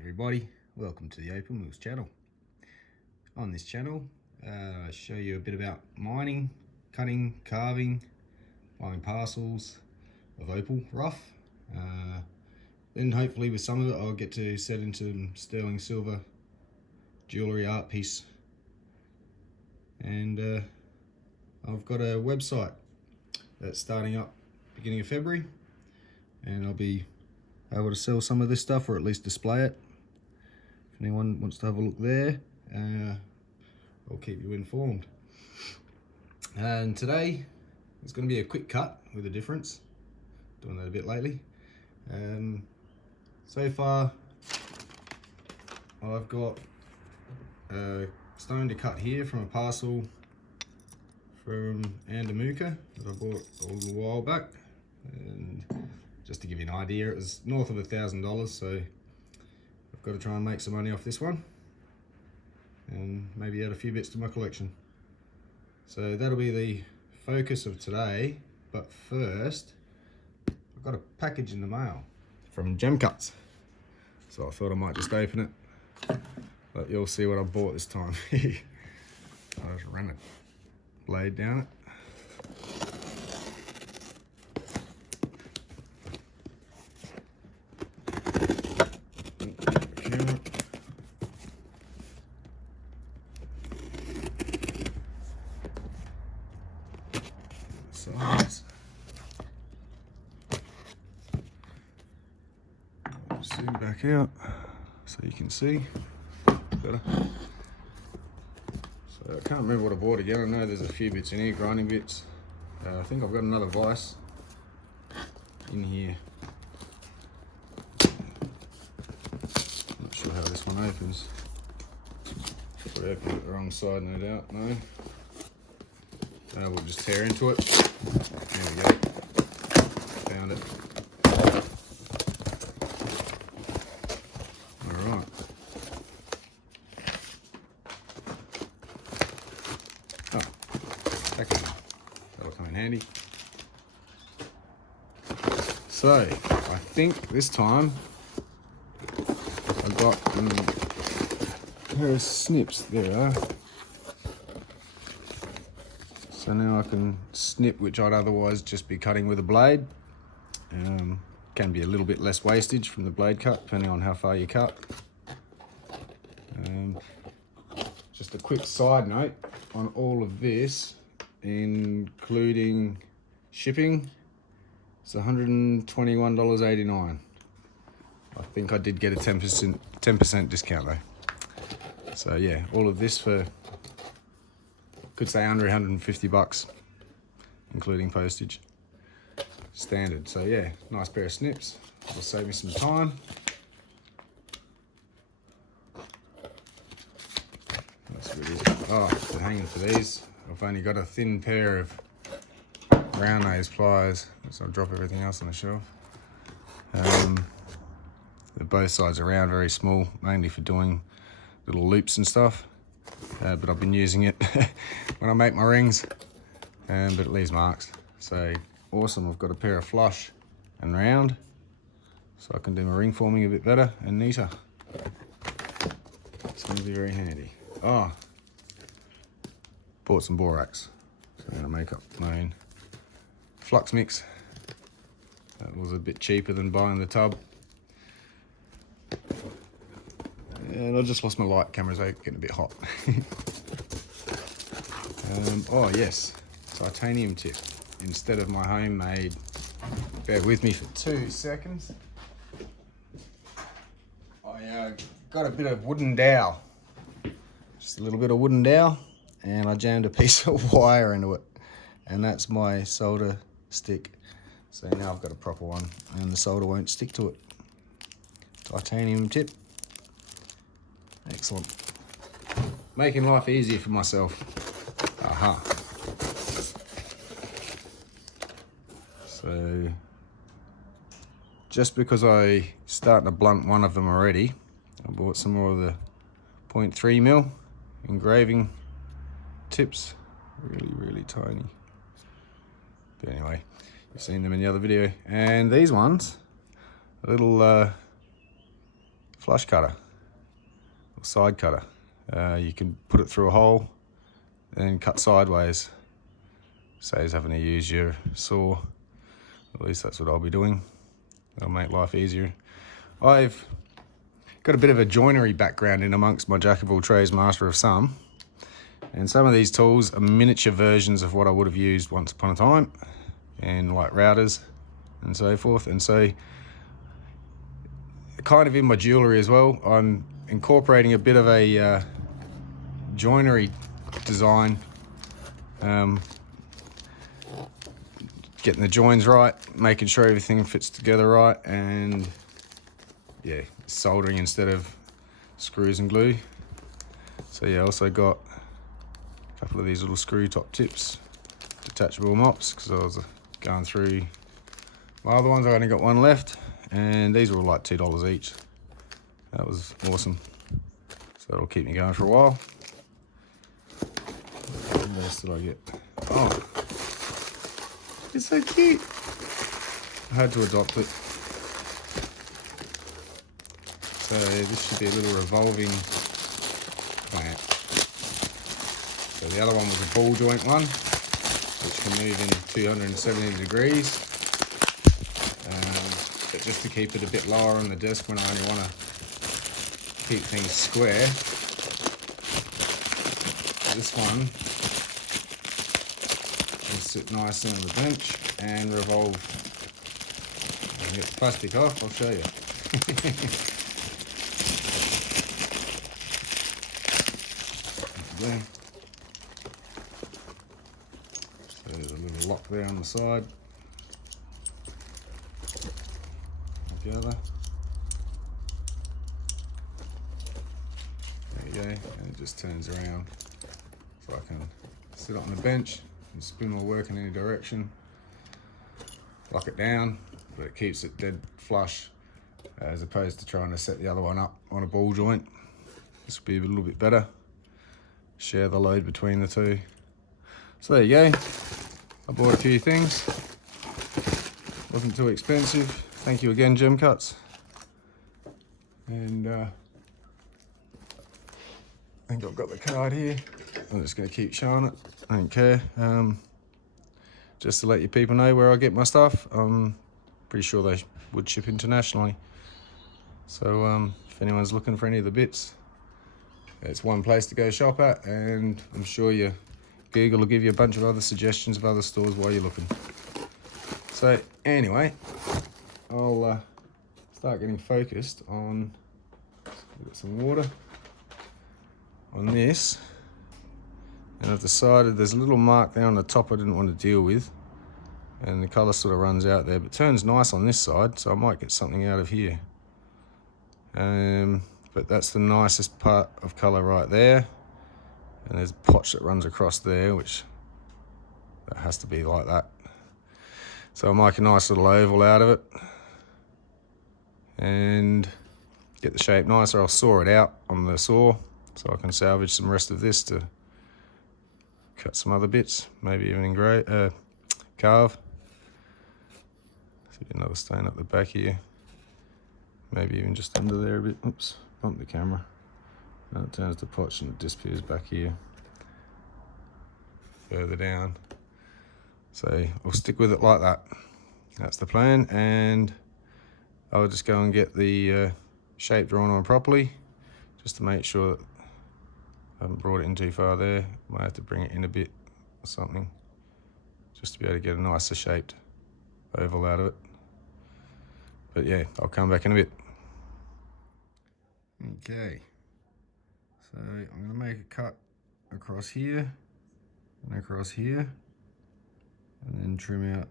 everybody, welcome to the Opal channel. On this channel I show you a bit about mining, cutting, carving, buying parcels of opal rough. Then hopefully with some of it I'll get to set into some sterling silver jewellery art piece. And I've got a website that's starting up beginning of February, and I'll be able to sell some of this stuff, or at least display it. If anyone wants to have a look there, I'll keep you informed. And today it's going to be a quick cut with a difference. Doing that a bit lately. So far I've got a stone to cut here from a parcel from Andamooka that I bought a little while back, and just to give you an idea, it was north of $1,000, so I've got to try and make some money off this one and maybe add a few bits to my collection. So that'll be the focus of today, but first I've got a package in the mail from Gemcuts, so I thought I might just open it, but you'll see what I bought this time. I just ran a blade down it. Size. Zoom back out so you can see better. So I can't remember what I bought again. I know there's a few bits in here, grinding bits. I think I've got another vise in here. Not sure how this one opens. Probably opened it the wrong side, no doubt. No. We'll just tear into it. There we go. Found it. Alright. Oh, packaging. That'll come in handy. So, I think this time I've got a pair of snips. There we are. So now I can snip, which I'd otherwise just be cutting with a blade. Can be a little bit less wastage from the blade cut, depending on how far you cut. Just a quick side note on all of this, including shipping, it's $121.89. I think I did get a 10% discount though. So yeah, all of this for, could say under 150 bucks, including postage. Standard. So yeah, nice pair of snips. It'll save me some time. That's what it is. Oh, the hanging for these, I've only got a thin pair of round nose pliers, so I'll drop everything else on the shelf. They're both sides around, very small, mainly for doing little loops and stuff. But I've been using it when I make my rings, but it leaves marks. So awesome, I've got a pair of flush and round, so I can do my ring forming a bit better and neater. It's going to be very handy. Oh, bought some borax, so I'm going to make up my own flux mix. That was a bit cheaper than buying the tub. And I just lost my light, camera's getting a bit hot. Oh yes, titanium tip instead of my homemade. Bear with me for 2 seconds. I got a bit of wooden dowel, just a little bit of wooden dowel, and I jammed a piece of wire into it, and that's my solder stick. So now I've got a proper one, and the solder won't stick to it. Titanium tip. Excellent. Making life easier for myself. Aha. So, just because I starting to blunt one of them already, I bought some more of the 0.3mm engraving tips. Really, really tiny. But anyway, you've seen them in the other video. And these ones, a little flush cutter or side cutter. You can put it through a hole and cut sideways. Saves having to use your saw. At least that's what I'll be doing. That'll make life easier. I've got a bit of a joinery background in amongst my jack of all trades, master of some. And some of these tools are miniature versions of what I would have used once upon a time, and like routers and so forth. And so kind of in my jewellery as well, I'm incorporating a bit of a joinery design, getting the joins right, making sure everything fits together right, and yeah, soldering instead of screws and glue. So yeah, I also got a couple of these little screw top tips, detachable mops, because I was going through my other ones. I only got one left, and these were all like $2 each. That was awesome. So that'll keep me going for a while. What else did I get? Oh, it's so cute. I had to adopt it. So this should be a little revolving plant. So the other one was a ball joint one, which can move in 270 degrees. But just to keep it a bit lower on the desk when I only want to keep things square, this one will sit nicely on the bench and revolve. I can get the plastic off, I'll show you. There. So there's a little lock there on the side. Together. There you go, and it just turns around. So I can sit on the bench and spin my work in any direction. Lock it down, but it keeps it dead flush, as opposed to trying to set the other one up on a ball joint. This will be a little bit better. Share the load between the two. So there you go. I bought a few things. Wasn't too expensive. Thank you again, Gemcuts. And I think I've got the card here. I'm just going to keep showing it. I don't care. Just to let you people know where I get my stuff. I'm pretty sure they would ship internationally. So if anyone's looking for any of the bits, it's one place to go shop at, and I'm sure your Google will give you a bunch of other suggestions of other stores while you're looking. So anyway, I'll start getting focused on, get some water on this, and I've decided there's a little mark there on the top I didn't want to deal with, and the colour sort of runs out there, but turns nice on this side, so I might get something out of here. But that's the nicest part of colour right there, and there's a potch that runs across there, which that has to be like that. So I'll make a nice little oval out of it and get the shape nicer. I'll saw it out on the saw so I can salvage some rest of this to cut some other bits, maybe even engrave, carve. See another stain up the back here, maybe even just under there a bit. Oops, bump the camera. Now it turns to potch and it disappears back here, further down. So we'll stick with it like that. That's the plan, and I'll just go and get the shape drawn on properly, just to make sure that I haven't brought it in too far there. Might have to bring it in a bit or something, just to be able to get a nicer shaped oval out of it. But yeah, I'll come back in a bit. Okay, so I'm going to make a cut across here and across here, and then trim out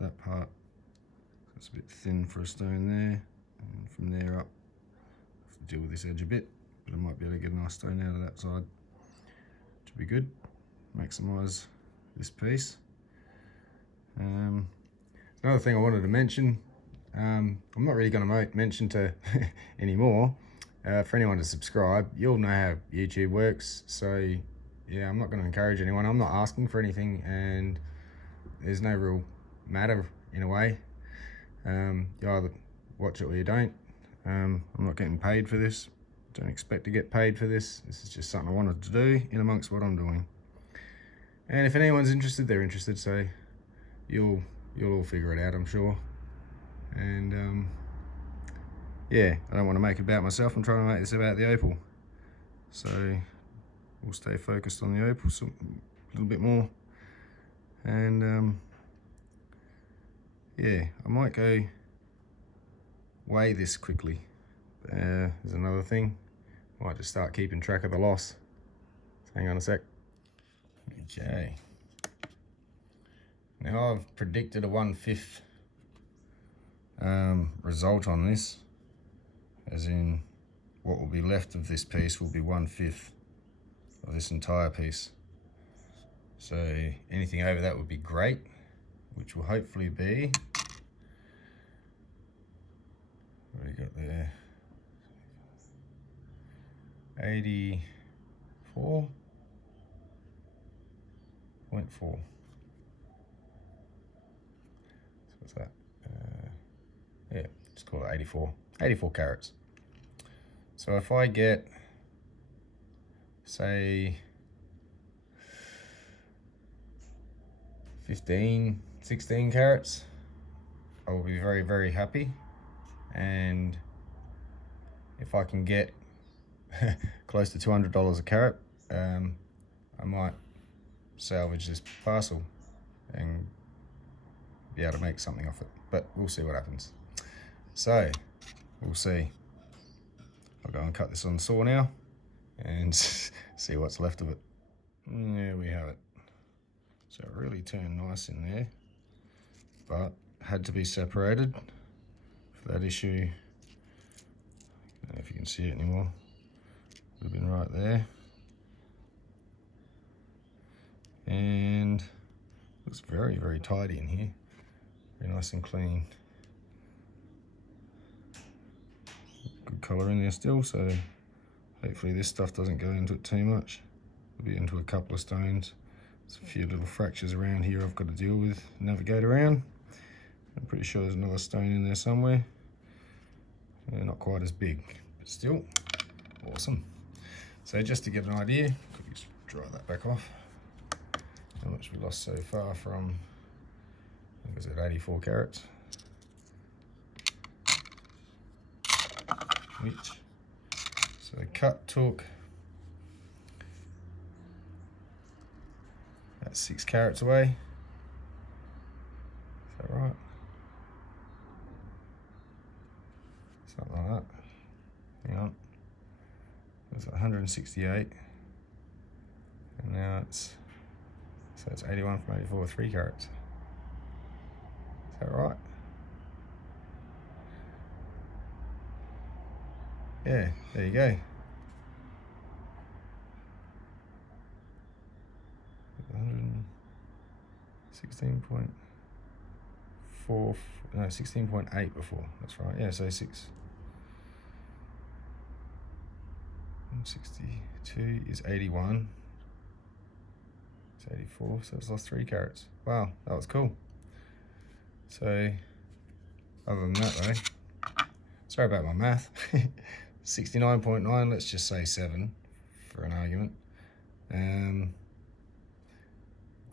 that part. It's a bit thin for a stone there, and from there up, I have to deal with this edge a bit, but I might be able to get a nice stone out of that side, which would be good. Maximise this piece. Another thing I wanted to mention, I'm not really going to mention to anymore. For anyone to subscribe, you'll know how YouTube works, so yeah, I'm not going to encourage anyone. I'm not asking for anything, and there's no real matter in a way. You either watch it or you don't. I'm not getting paid for this. Don't expect to get paid for this. This is just something I wanted to do in amongst what I'm doing. And if anyone's interested, they're interested, so you'll all figure it out, I'm sure. And yeah, I don't want to make it about myself. I'm trying to make this about the Opal. So we'll stay focused on the Opal a little bit more. And yeah, I might go weigh this quickly. There's another thing. I might just start keeping track of the loss. Hang on a sec. Okay. Now I've predicted a 1/5 result on this, as in what will be left of this piece will be 1/5 of this entire piece. So anything over that would be great, which will hopefully be, what do you got there? 84.4. So what's that? Yeah, let's call it 84 carats. So if I get, say, 15, 16 carats, I will be very, very happy. And if I can get close to $200 a carat, I might salvage this parcel and be able to make something off it, but we'll see what happens. So we'll see. I'll go and cut this on the saw now and see what's left of it. There we have it. So it really turned nice in there, but had to be separated for that issue. I don't know if you can see it anymore. Would have been right there. And looks very, very tidy in here. Very nice and clean. Good colour in there still, so hopefully this stuff doesn't go into it too much. It'll be into a couple of stones. There's a few little fractures around here I've got to deal with, navigate around. I'm pretty sure there's another stone in there somewhere. Not quite as big, but still awesome. So just to get an idea, quickly just dry that back off. How much we lost so far from, I think it was at 84 carats. Which, so the cut took about 6 carats away. Is that right? Something like that. Hang on. It was 168. And now it's, so it's 81 from 84, 3 carats. Is that right? Yeah, there you go. 16.4, no, 16.8 before, that's right. Yeah, so 62 is 81. It's 84, so it's lost 3 carats. Wow, that was cool. So, other than that though, sorry about my math. 69.9, let's just say 7 for an argument.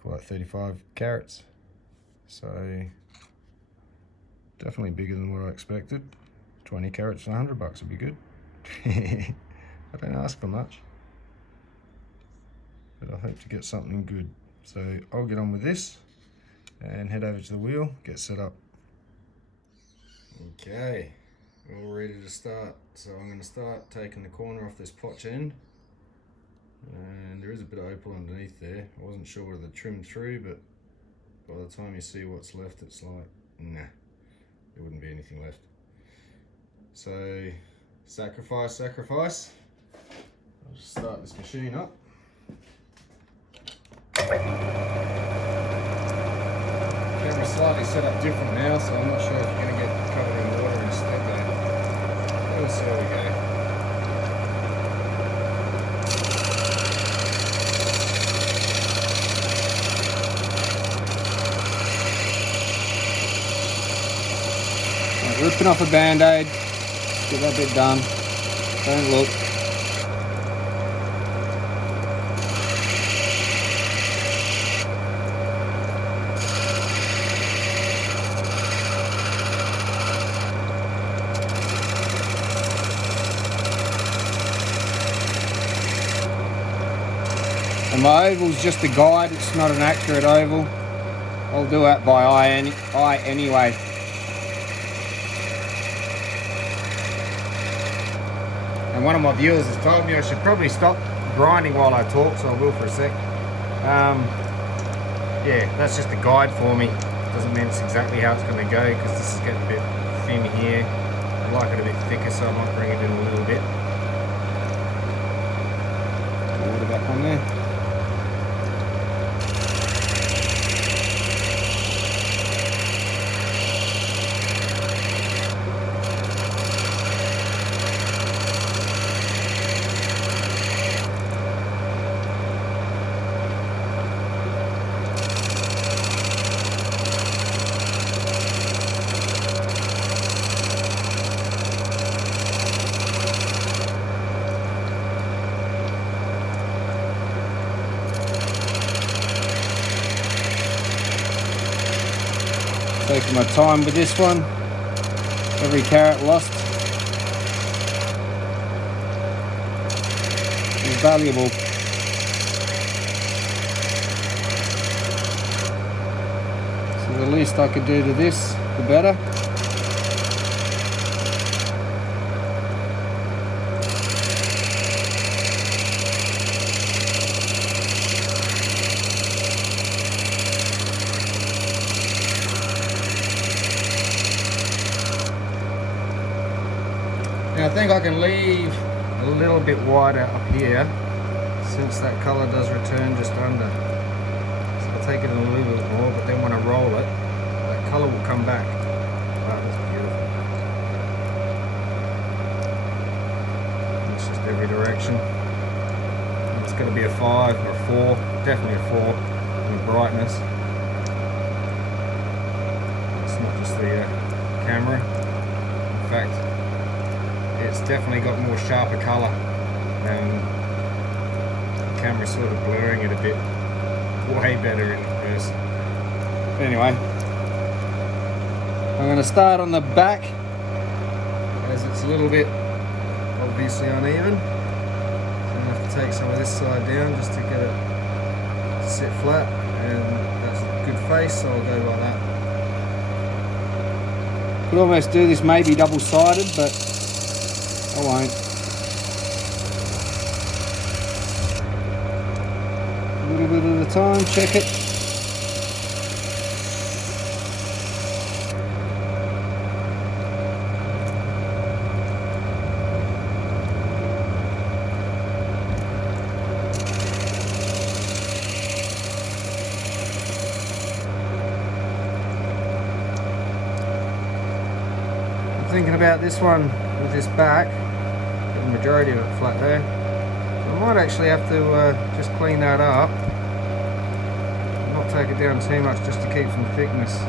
Call that 35 carats. So definitely bigger than what I expected. 20 carats and $100 would be good. I don't ask for much, but I hope to get something good. So I'll get on with this and head over to the wheel, get set up. Okay, all ready to start. So I'm going to start taking the corner off this potch end, and there is a bit of opal underneath there. I wasn't sure whether to trim through, but by the time you see what's left, it's like, nah, there wouldn't be anything left. So sacrifice. I'll just start this machine up. Camera's slightly set up different now, so I'm not sure if you're going to get covered in water in a step there. We'll see how we go. Ripping off a band-aid, get that bit done. Don't look. And my oval's just a guide, it's not an accurate oval. I'll do that by eye anyway. And one of my viewers has told me I should probably stop grinding while I talk, so I will for a sec. Yeah, that's just a guide for me. Doesn't mean it's exactly how it's going to go, because this is getting a bit thin here. I like it a bit thicker, so I might bring it in a little bit. Water back on there. Taking my time with this one. Every carat lost is valuable. So the least I could do to this, the better. Now I think I can leave a little bit wider up here, since that colour does return just under. So I'll take it in a little bit more, but then when I roll it, that colour will come back. Wow, that's beautiful. It's just every direction. And it's going to be a 5 or a 4, definitely a 4 in brightness. It's not just the camera. In fact, it's definitely got more sharper colour, and the camera's sort of blurring it a bit. Way better in person. Anyway, I'm going to start on the back, as it's a little bit obviously uneven. So I'm going to have to take some of this side down just to get it to sit flat, and that's a good face, so I'll go like that. Could almost do this maybe double-sided, but I won't. A little bit at a time, check it. I'm thinking about this one with this back. The majority of it flat there. I might actually have to just clean that up, not take it down too much, just to keep some thickness, so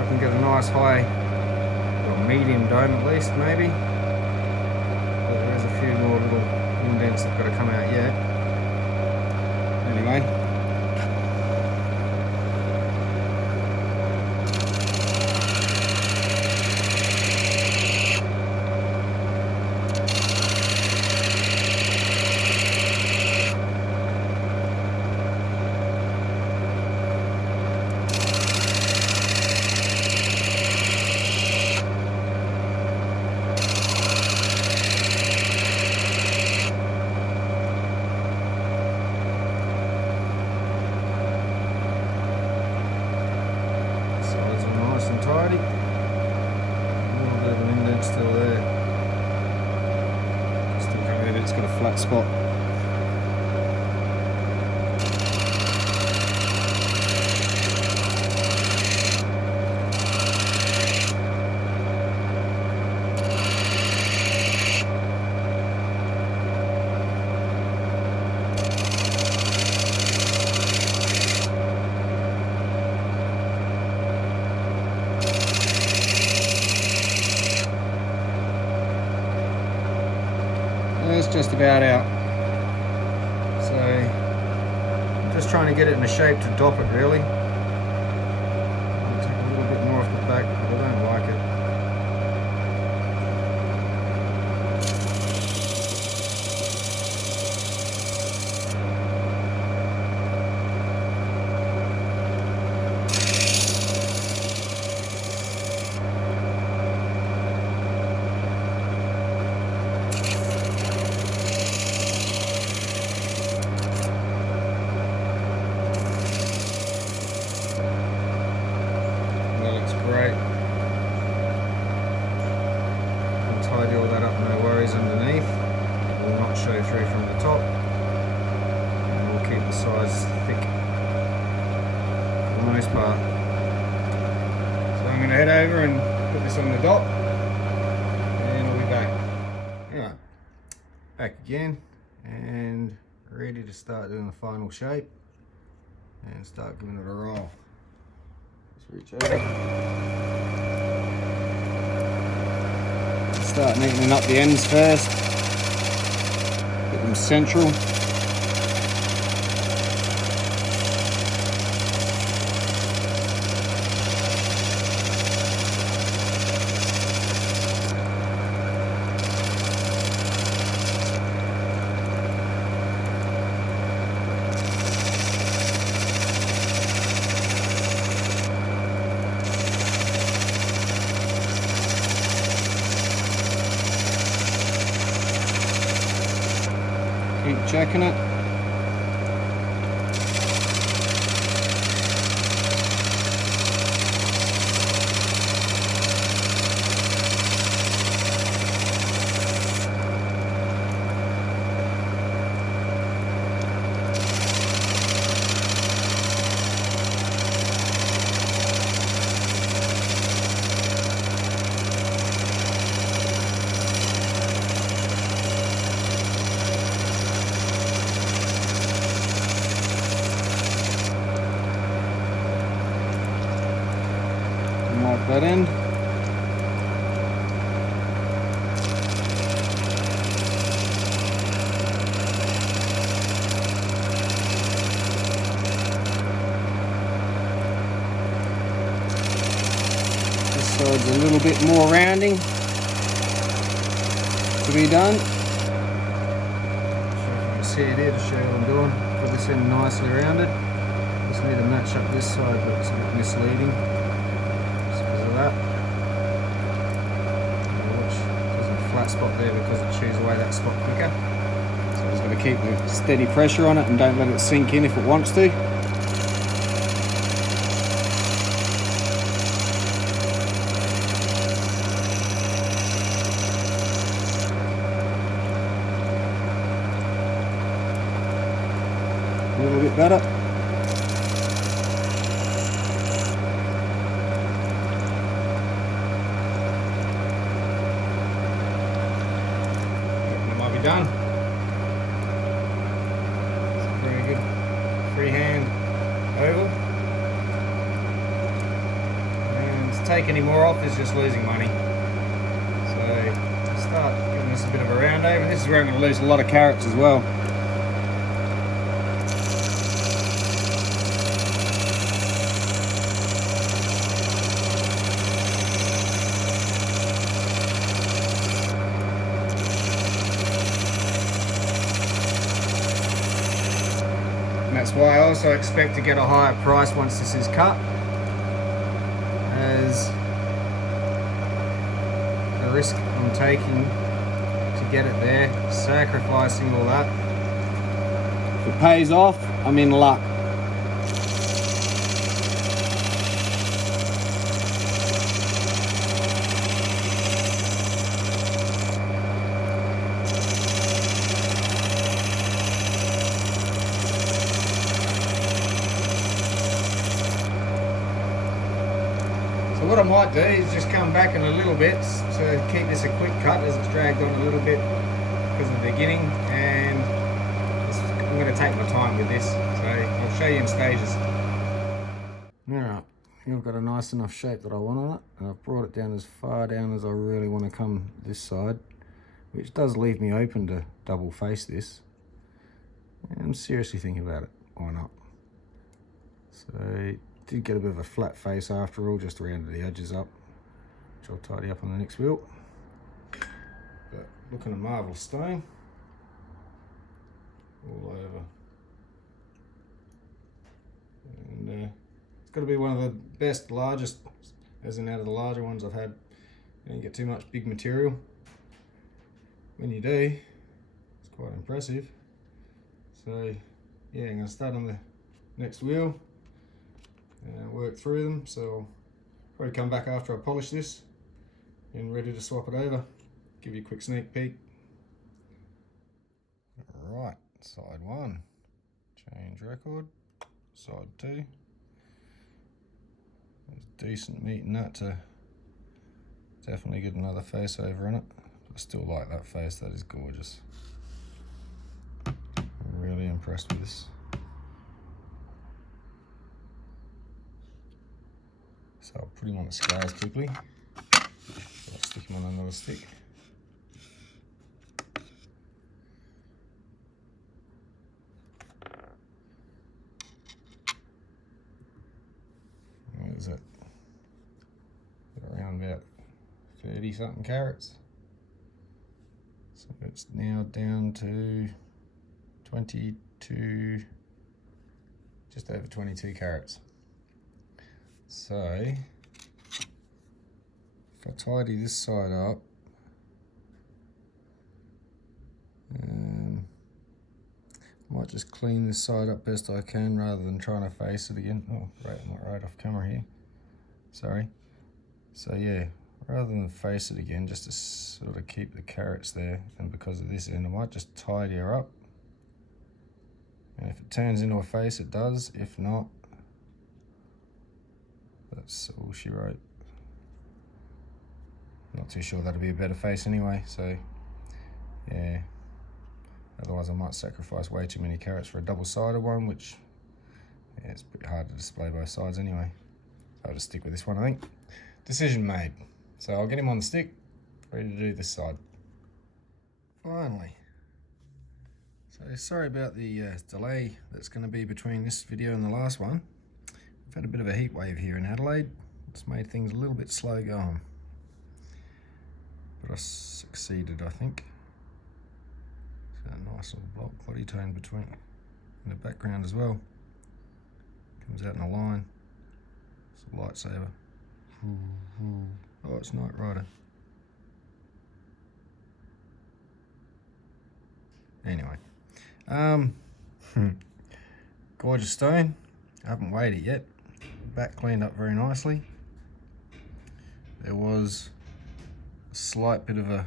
I can get a nice high, or medium dome at least maybe. But there's a few more little indents that have got to come out yet. Anyway. Tidy. A little bit of an indent still there. Still coming in, it's got a flat spot. just about out. So I'm just trying to get it in a shape to dop it really. I'll take a little bit more off the back, but I don't like it. Great. I'll tidy all that up, no worries underneath. It will not show through from the top. And we'll keep the sides thick for the most part. So I'm going to head over and put this on the dot and I'll be back. Alright, back again and ready to start doing the final shape and start giving it a roll. Reach over. Start neatening up the ends first. Get them central. Keep checking it. Mark that in. This side's a little bit more rounding to be done. So if you can see it here to show you what I'm doing. Put this in nicely rounded. Just need to match up this side, but it's a bit misleading. That. Which there's a flat spot there because it chews away that spot quicker. So just got to keep the steady pressure on it and don't let it sink in if it wants to. A little bit better. Done. It's a pretty good freehand oval. And to take any more off is just losing money. So I'll start giving this a bit of a round over. This is where I'm going to lose a lot of carrots as well. And that's why I also expect to get a higher price once this is cut, as the risk I'm taking to get it there, sacrificing all that. If it pays off, I'm in luck. So what I might do is just come back in a little bit to keep this a quick cut as it's dragged on a little bit because of the beginning, and I'm going to take my time with this, so I'll show you in stages. Alright, I've got a nice enough shape that I want on it, and I've brought it down as far down as I really want to come this side, which does leave me open to double face this. And I'm seriously thinking about it, why not? So, did get a bit of a flat face after all, just rounded the edges up, which I'll tidy up on the next wheel. But looking a marvellous stone, all over. And it's got to be one of the best, largest, as in out of the larger ones I've had. You don't get too much big material. When you do, it's quite impressive. So yeah, I'm going to start on the next wheel and work through them. So I'll probably come back after I polish this and ready to swap it over. Give you a quick sneak peek. Right, side 1, change record. Side 2. There's decent meat in that to definitely get another face over on it. I still like that face, that is gorgeous. I'm really impressed with this. So I'll put him on the scales quickly. I'll stick him on another stick. What is it? Around about 30 something carats. So it's now down to 22, just over 22 carats. So if I tidy this side up, I might just clean this side up best I can rather than trying to face it again. Oh, right, I'm right off camera here. Sorry. So yeah, rather than face it again, just to sort of keep the carats there, and because of this end, I might just tidy her up. And if it turns into a face, it does. If not, that's all she wrote. Not too sure that'll be a better face anyway, so yeah. Otherwise I might sacrifice way too many carats for a double-sided one, which, yeah, it's pretty hard to display both sides anyway. So I'll just stick with this one, I think. Decision made. So I'll get him on the stick, ready to do this side. Finally. So sorry about the delay that's going to be between this video and the last one. We've had a bit of a heat wave here in Adelaide. It's made things a little bit slow going. But I succeeded, I think. A nice little block body tone between in the background as well. Comes out in a line. It's a lightsaber. Oh, it's Knight Rider. Anyway, gorgeous stone. I haven't weighed it yet. Back cleaned up very nicely. There was a slight bit of a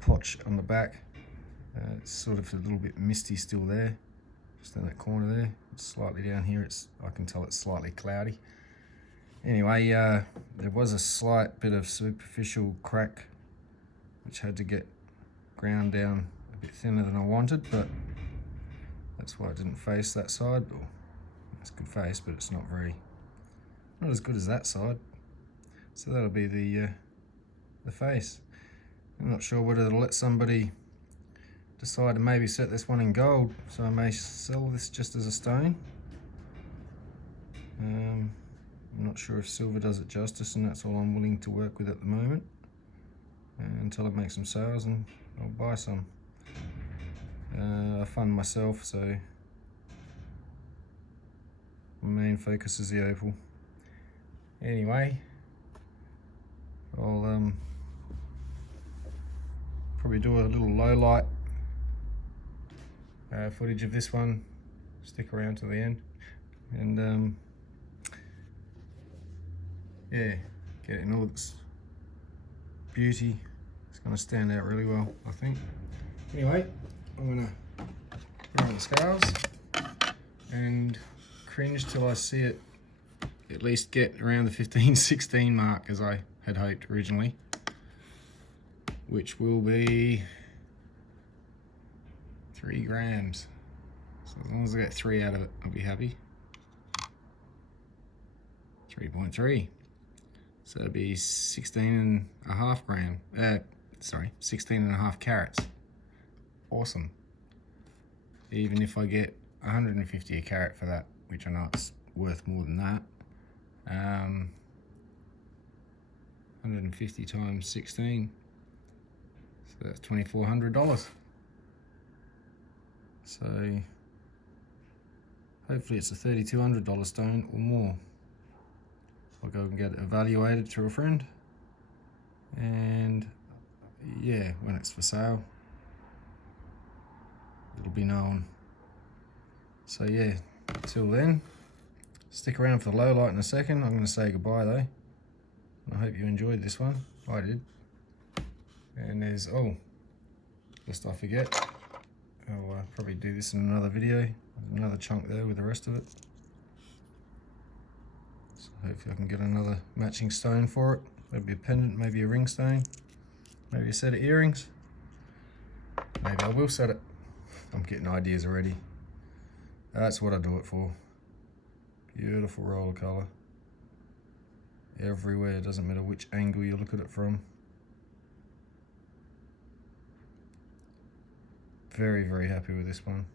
potch on the back. It's sort of a little bit misty still there, just in that corner there. It's slightly down here, I can tell it's slightly cloudy. Anyway, there was a slight bit of superficial crack which had to get ground down a bit thinner than I wanted, but that's why I didn't face that side. Well, it's a good face, but it's not as good as that side. So that'll be the face. I'm not sure whether it'll let somebody decide to maybe set this one in gold, so I may sell this just as a stone. I'm not sure if silver does it justice, and that's all I'm willing to work with at the moment, until I make some sales, and I'll buy some. I fund myself, so my main focus is the Opal. Anyway, I'll probably do a little low light footage of this one. Stick around to the end, and yeah, get it in all its beauty. It's going to stand out really well, I think. Anyway, I'm going to put on the scales and cringe till I see it at least get around the 15-16 mark, as I had hoped originally, which will be 3 grams. So as long as I get 3 out of it, I'll be happy. 3.3. So it'll be 16.5 grams. sorry, 16.5 carats. Awesome. Even if I get 150 a carat for that, which I know it's worth more than that. 150 times 16, so that's $2,400. So hopefully it's a $3,200 stone or more. I'll go and get it evaluated through a friend, and yeah, when it's for sale, it'll be known. So yeah, till then, stick around for the low light in a second. I'm going to say goodbye though. I hope you enjoyed this one. I did. And there's, oh, lest I forget, I'll probably do this in another video. There's another chunk there with the rest of it. So hopefully I can get another matching stone for it. Maybe a pendant, maybe a ring stone, maybe a set of earrings. Maybe I will set it. I'm getting ideas already. That's what I do it for. Beautiful roller colour. Everywhere, doesn't matter which angle you look at it from. Very, very happy with this one.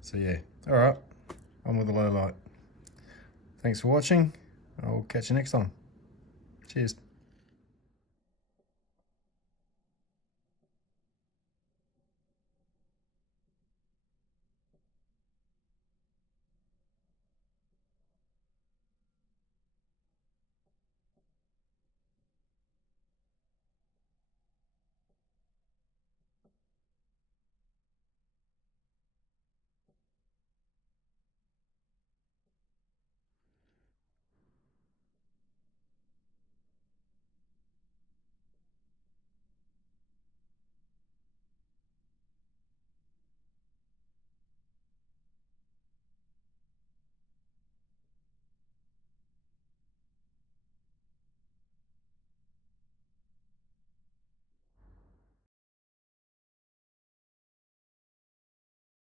So yeah, alright, on with the low light. Thanks for watching. I'll catch you next time. Cheers.